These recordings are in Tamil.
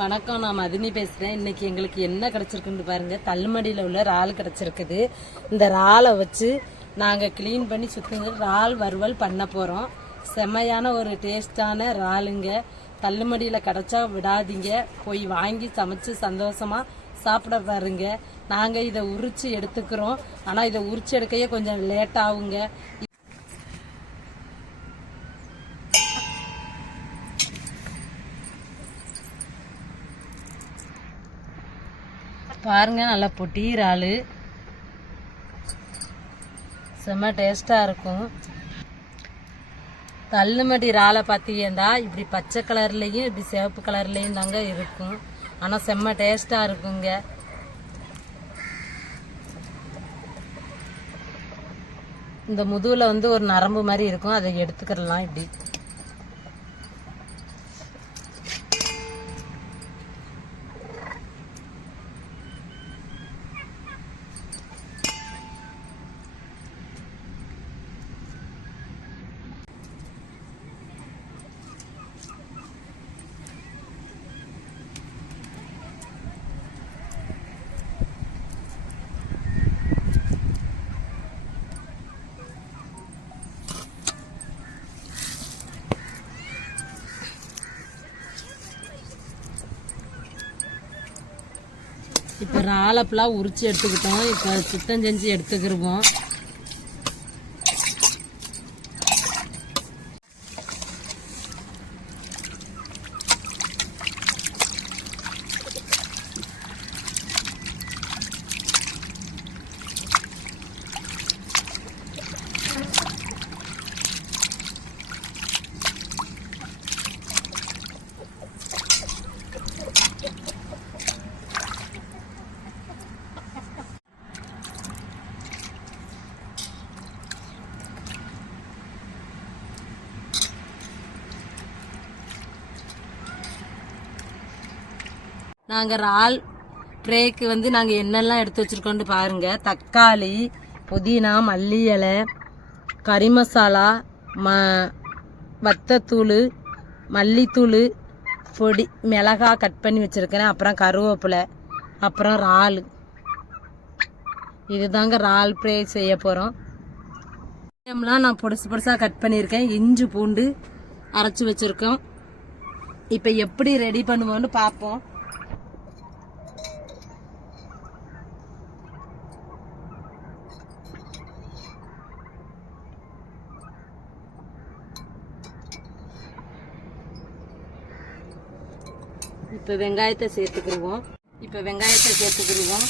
வணக்கம் நான் மதினி பேசுகிறேன் இன்னைக்கு எங்களுக்கு என்ன கிடச்சிருக்குன்னு பாருங்கள் தள்ளுமடியில் உள்ள இறால் கிடச்சிருக்குது. இந்த இறாலை வச்சு நாங்கள் க்ளீன் பண்ணி சுத்தங்க இறால் வறுவல் பண்ண போகிறோம் செம்மையான ஒரு டேஸ்டான இறாலுங்க. தள்ளுமடியில் கிடச்சா விடாதீங்க. போய் வாங்கி சமைச்சு சந்தோஷமாக சாப்பிட பாருங்க. நாங்கள் இதை உரிச்சு எடுத்துக்கிறோம். ஆனால் இதை உரிச்சு எடுக்கையே கொஞ்சம் லேட் ஆகுங்க. பாருங்க நல்லா பொட்டி இறால் செம்ம டேஸ்ட்டாக இருக்கும். தள்ளுமடி இறாலை பார்த்தீங்கன்னா இப்படி பச்சை கலர்லேயும் இப்படி சிவப்பு கலர்லேயும் தாங்க இருக்கும். ஆனால் செம்ம டேஸ்ட்டாக இருக்குங்க. இந்த முதுகில் வந்து ஒரு நரம்பு மாதிரி இருக்கும். அதை எடுத்துக்கிடலாம் இப்படி. இப்போ ராலப்பெலாம் உரித்து எடுத்துக்கிட்டோம். இப்போ சுத்தம் செஞ்சு எடுத்துக்கிருவோம். நாங்கள் இறால் ட்ரேக்கு வந்து நாங்கள் என்னெல்லாம் எடுத்து வச்சுருக்கோன்ட்டு பாருங்கள் தக்காளி புதினா மல்லி இலை கறி மசாலா ம வத்தத்தூள் மல்லித்தூள் பொடி மிளகா கட் பண்ணி வச்சுருக்கிறேன் அப்புறம் கருவேப்பிலை அப்புறம் இறால். இதுதாங்க இறால் ஃப்ரை செய்ய போகிறோம் எல்லாம் நான் பொடுசு பொடுசாக கட் பண்ணியிருக்கேன். இஞ்சி பூண்டு அரைச்சி வச்சுருக்கோம். இப்போ எப்படி ரெடி பண்ணுவோன்னு பார்ப்போம். இப்போ வெங்காயத்தை சேர்த்துக்கிடுவோம் இப்போ வெங்காயத்தை சேர்த்துக்கிடுவோம்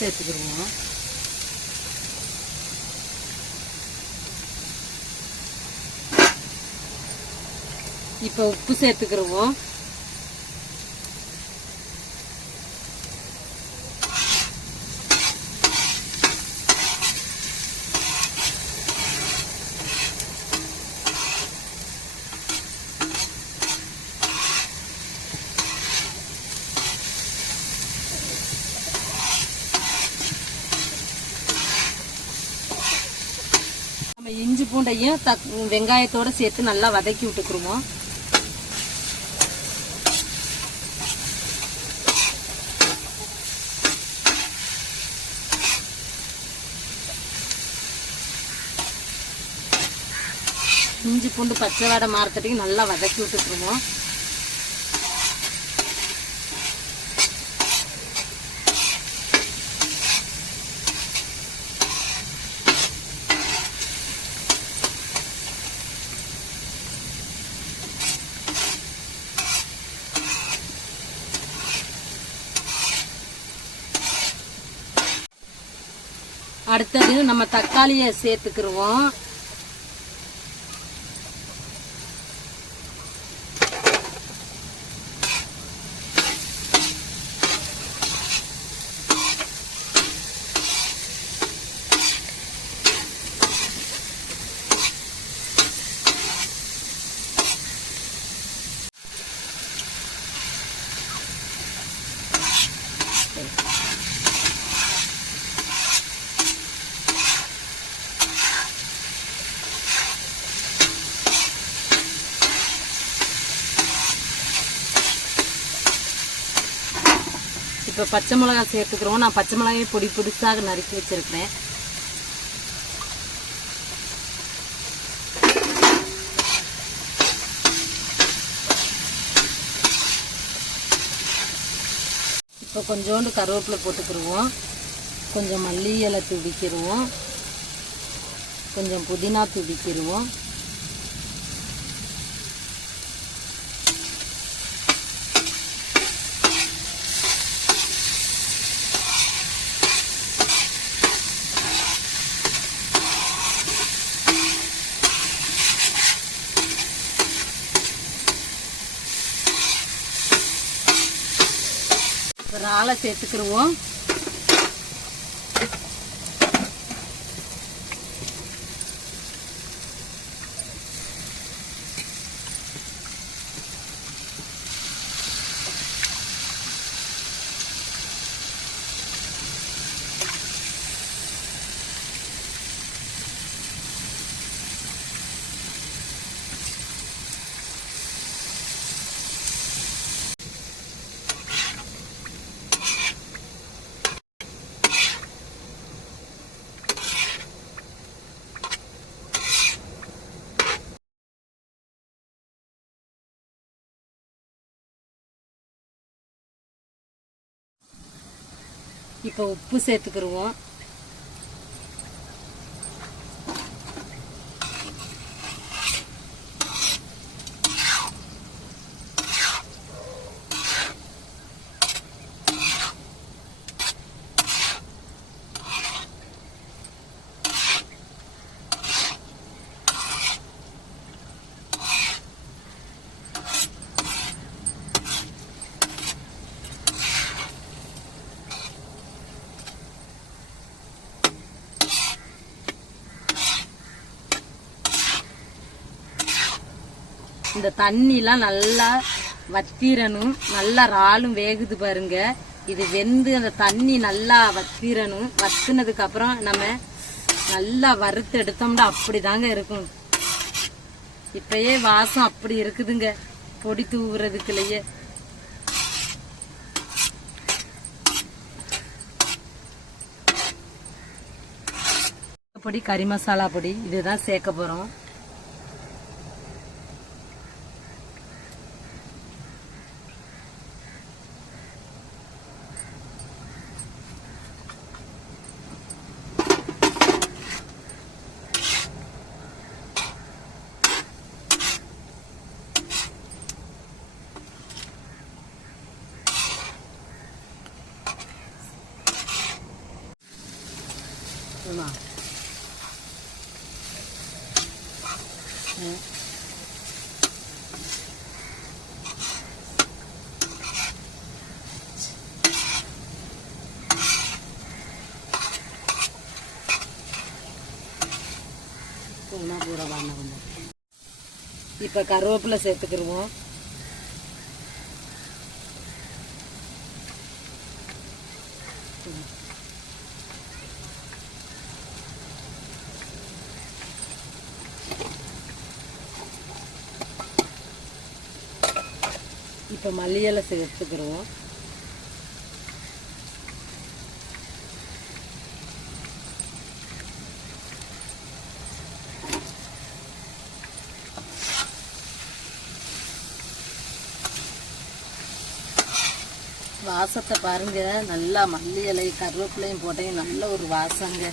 சேர்த்துக்கிடுவோம் இப்போ உப்பு சேர்த்துக்கிடுவோம் நம்ம இஞ்சி பூண்டையும் தக் வெங்காயத்தோட சேர்த்து நல்லா வதக்கி விட்டுக்குருவோம். இஞ்சி பூண்டு பச்சை வடை மாறத்தட்டிக்கு நல்லா வதக்கி விட்டுக்குருவோம். அடுத்தது நம்ம தக்காளியை சேர்த்துக்கிருவோம். இப்போ பச்சை மிளகா சேர்த்துக்கிறோம். நான் பச்சை மிளகாயை பொடி பொடிசாக நறுக்கி வச்சுருக்கிறேன். இப்போ கொஞ்சோண்டு கருவேப்பிலை போட்டுக்கிடுவோம் கொஞ்சம் மல்லி இலை துடிக்கிடுவோம் கொஞ்சம் புதினா துடிக்கிடுவோம் ஒரு ஆளை சேர்த்துக்கிருவோம். இப்போ உப்பு சேர்த்துக்கிருவோம். இந்த தண்ணிலாம் நல்லா வத்திரணும் நல்லா இறாலும் வேகுது பாருங்க. இது வெந்து அந்த தண்ணி நல்லா வத்திரணும். வத்தினதுக்கு அப்புறம் நம்ம நல்லா வறுத்து எடுத்தோம்னா அப்படிதாங்க இருக்கும். இப்பயே வாசம் அப்படி இருக்குதுங்க. பொடி தூவுறதுக்குள்ளேயே. பொடி கறி மசாலா பொடி இதுதான் சேர்க்க போறோம். பூனா பூரா வாங்க கொஞ்சம் இப்போ கருவேப்பிலை சேர்த்துக்கிருவோம். இப்போ மல்லியலை சேர்த்துக்கிடுவோம் வாசத்தை பாருங்க. நல்லா மல்லி இலை கருவேப்பிலையும் போட்டேன் நல்ல ஒரு வாசங்க.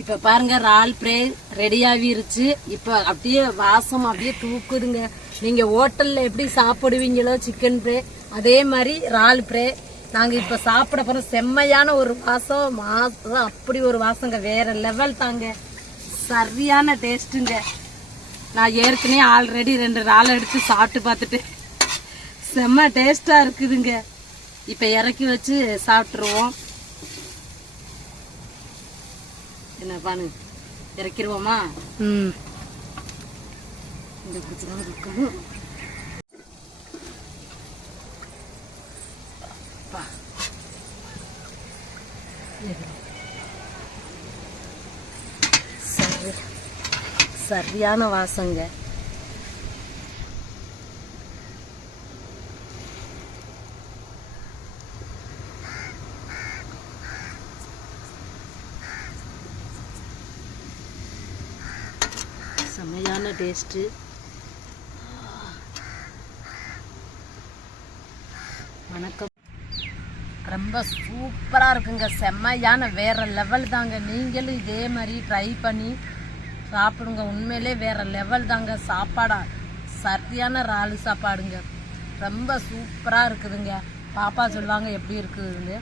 இப்ப பாருங்க இறால் ஃப்ரை ரெடியாகிருச்சு இப்ப அப்படியே வாசம் அப்படியே தூக்குதுங்க. நீங்க ஹோட்டல்ல எப்படி சாப்பிடுவீங்களோ சிக்கன் ஃப்ரை அதே மாதிரி இறால் ஃப்ரை நாங்க இப்ப சாப்பிட போறோம் செம்மையான ஒரு வாசம் மாசம் அப்படி ஒரு வாசங்க. வேற லெவல் தாங்க. சரியான டேஸ்ட்டுங்க நான் ஏற்கனவே ஆல்ரெடி ரெண்டு ரால் எடுத்து சாப்பிட்டு பார்த்துட்டு. செம்ம டேஸ்டா இருக்குதுங்க. இப்ப இறக்கி வச்சு சாப்பிட்ருவோம் என்ன பானு? இறக்கிடுவோமா ம். இந்த பிடிச்சதான் இருக்கணும் சரியான வாசங்க. செம்மையான டேஸ்ட்டு. வணக்கம். ரொம்ப சூப்பராக இருக்குங்க. செம்மையான வேற லெவல் தாங்க. நீங்களும் இதே மாதிரி ட்ரை பண்ணி சாப்பிடுங்க. உண்மையிலே வேற லெவல் தாங்க. சாப்பாடா சர்த்தியான இறாலு சாப்பாடுங்க. ரொம்ப சூப்பராக இருக்குதுங்க. பாப்பா சொல்லுவாங்க எப்படி இருக்குதுன்னு.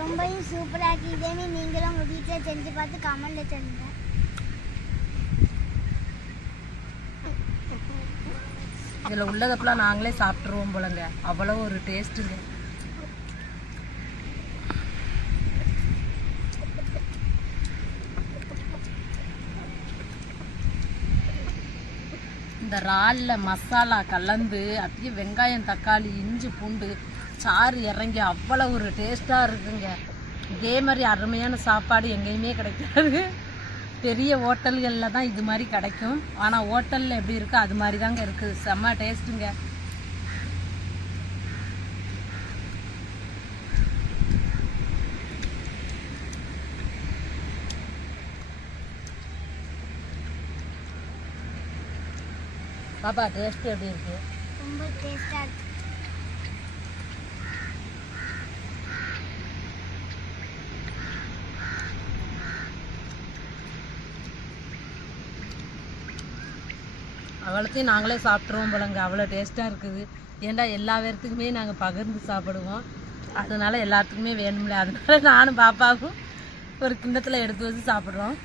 ரொம்பவும் சூப்பராக இருக்குது நீங்களும் உங்கள் வீட்டில் செஞ்சு பார்த்து கமெண்டில் சொல்லுங்க. இதில் உள்ளதப்பெல்லாம் நாங்களே சாப்பிட்ருவோம் போலங்க. அவ்வளோ ஒரு டேஸ்ட்டுங்க இந்த ராலில் மசாலா கலந்து அப்படியே வெங்காயம் தக்காளி இஞ்சி பூண்டு சாறு இறங்கி அவ்வளோ ஒரு டேஸ்ட்டாக இருக்குங்க. இதே மாதிரி அருமையான சாப்பாடு எங்கேயுமே கிடைக்காது. பெரிய ஹோட்டல்களில் தான் இது மாதிரி கிடைக்கும். ஆனால் ஹோட்டலில் எப்படி இருக்கோ அது மாதிரி தாங்க இருக்குது. செம்ம டேஸ்ட்டுங்க. பாப்பா டேஸ்ட் எப்படி இருக்கு? ரொம்ப டேஸ்ட்டாக இருக்கு. அவ்வளோத்தையும் நாங்களே சாப்பிட்ருவோம் போலங்க. அவ்வளோ டேஸ்ட்டாக இருக்குது. ஏன்டா எல்லா பேர்த்துக்குமே நாங்கள் பகிர்ந்து சாப்பிடுவோம். அதனால எல்லாத்துக்குமே வேணும்ல. அதனால நானும் பாப்பாவுக்கும் ஒரு கிண்ணத்தில் எடுத்து வச்சு சாப்பிட்றோம்.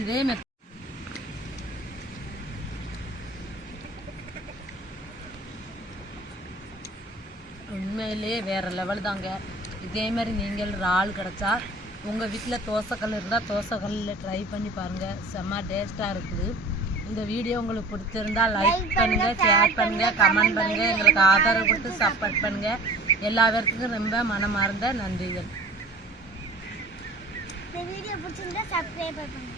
இதே மெத் உண்மையிலேயே வேற லெவல் தாங்க. இதே மாதிரி நீங்கள் இறால் கிடச்சா உங்கள் வீட்டில் தோசைக்கல் இருந்தால் தோசைக்கல்லில் ட்ரை பண்ணி பாருங்கள் செம்ம டேஸ்ட்டாக இருக்குது. இந்த வீடியோ உங்களுக்கு பிடிச்சிருந்தா லைக் பண்ணுங்க ஷேர் பண்ணுங்க கமெண்ட் பண்ணுங்க. எங்களுக்கு ஆதரவு கொடுத்து சப்போர்ட் பண்ணுங்க. எல்லா பேர்த்துக்கும் ரொம்ப மனமார்ந்த நன்றிகள். இந்த வீடியோ பிடிச்சிருந்தா சப்ஸ்கிரைப் பண்ணுங்க.